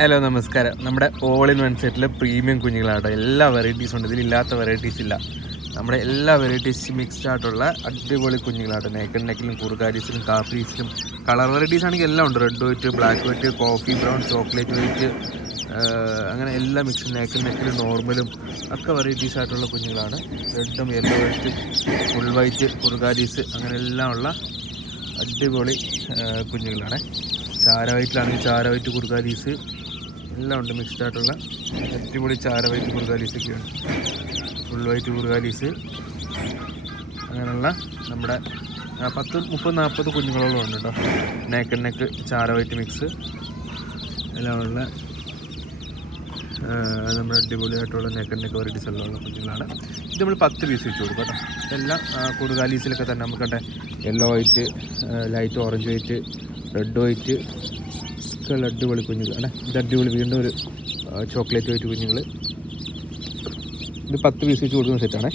Hello നമസ്കാരം. നമ്മുടെ all in one സെറ്റിലെ പ്രീമിയം കുഞ്ഞുങ്ങളാട്ടോ. എല്ലാ വെറൈറ്റീസും ഉണ്ട്, ഇതിലില്ലാത്ത വെറൈറ്റീസ് ഇല്ല. നമ്മുടെ എല്ലാ വെറൈറ്റീസ് മിക്സ്ഡ് ആയിട്ടുള്ള അടിപൊളി കുഞ്ഞുങ്ങളാട്ടോ. നെക്കിലും കുറുകാരീസിലും കാപ്രീസിലും കളർ വെറൈറ്റീസ് ആണെങ്കിൽ എല്ലാം ഉണ്ട്. Red white, black white, coffee brown, chocolate white, അങ്ങനെ എല്ലാം മിക്സ്. നെക്കിലും നോർമലും ഒക്കെ വെറൈറ്റീസ് ആയിട്ടുള്ള കുഞ്ഞുങ്ങളാണ്. റെഡും യെല്ലോ വൈറ്റും ഫുൾ വൈറ്റ്, കുറുകാരീസ്, അങ്ങനെ എല്ലാം ഉള്ള അടിപൊളി കുഞ്ഞുങ്ങളാണ്. ചാര വൈറ്റിലാണെങ്കിൽ ചാര വൈറ്റ്, കുറുകാരീസ് എല്ലാം ഉണ്ട്. മിക്സ്ഡ് ആയിട്ടുള്ള അടിപൊളി ചാര വൈറ്റ് കുറുകാലീസൊക്കെയാണ്. ഫുൾ വൈറ്റ് കുറുകാലീസ്, അങ്ങനെയുള്ള നമ്മുടെ 10, 30, 40 കുഞ്ഞുങ്ങളോളം ഉണ്ട് കേട്ടോ. നെക്ക് ചാര വൈറ്റ് മിക്സ് എല്ലാം ഉള്ള നമ്മുടെ അടിപൊളിയായിട്ടുള്ള നെക്ക് വെറൈറ്റീസ് എല്ലാം ഉള്ള കുഞ്ഞുങ്ങളാണ്. ഇത് നമ്മൾ 10 പീസ് വെച്ച് കൊടുക്കും കേട്ടോ. ഇതെല്ലാം കുറുകാലീസിലൊക്കെ തന്നെ നമുക്കുണ്ട്. Yellow white, light orange white, red white ഒക്കെ ഉള്ള അടിപൊളി കുഞ്ഞുങ്ങളാണ്. ഇത് അടിപൊളി വീണ്ടും ഒരു ചോക്ലേറ്റ് വൈറ്റ് കുഞ്ഞുങ്ങൾ. ഇത് 10 പീസ് വെച്ച് കൊടുക്കുന്ന സെറ്റാണേ.